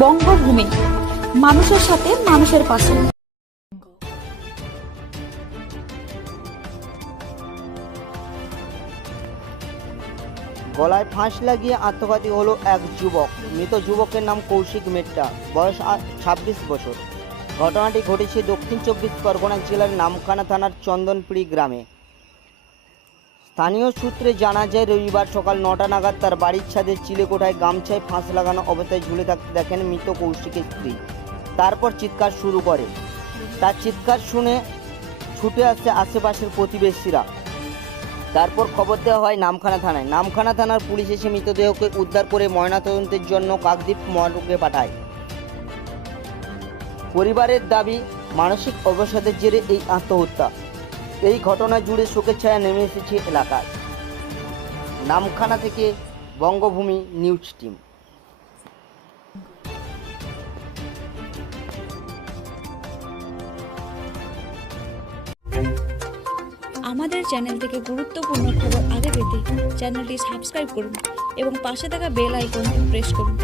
বঙ্গভূমি, মানুষের সাথে মানুষের পাশে। গলায় ফাঁস লাগিয়ে আত্মঘাতী হলো এক যুবক। মৃত যুবকের নাম কৌশিক মেট্টা, বয়স 26 বছর। ঘটনাটি ঘটেছে দক্ষিণ 24 পরগনা জেলার নামখানা থানার চন্দনপিড়ি গ্রামে। স্থানীয় সূত্রে জানা যায়, রবিবার সকাল 9টা নাগাদ তার বাড়ির ছাদে চিলেকোঠায় গামছায় ফাঁস লাগানো অবস্থায় ঝুলে থাকতে দেখেন মৃত কৌশিকের স্ত্রী। তারপর চিৎকার শুরু করে। তার চিৎকার শুনে ছুটে আসছে আশেপাশের প্রতিবেশীরা। তারপর খবর দেওয়া হয় নামখানা থানায়। নামখানা থানার পুলিশ এসে মৃতদেহকে উদ্ধার করে ময়নাতদন্তের জন্য কাকদ্বীপ মর্গে পাঠায়। পরিবারের দাবি, মানসিক অবসাদের জেরে এই আত্মহত্যা। এই ঘটনা জুড়ে শোকের ছায়া নেমে এসেছে এলাকায়। নামখানা থেকে বঙ্গভূমি নিউজ টিম। আমাদের চ্যানেল থেকে গুরুত্বপূর্ণ খবর আগে পেতে চ্যানেলটি সাবস্ক্রাইব করুন এবং পাশে থাকা বেল আইকনটি প্রেস করুন।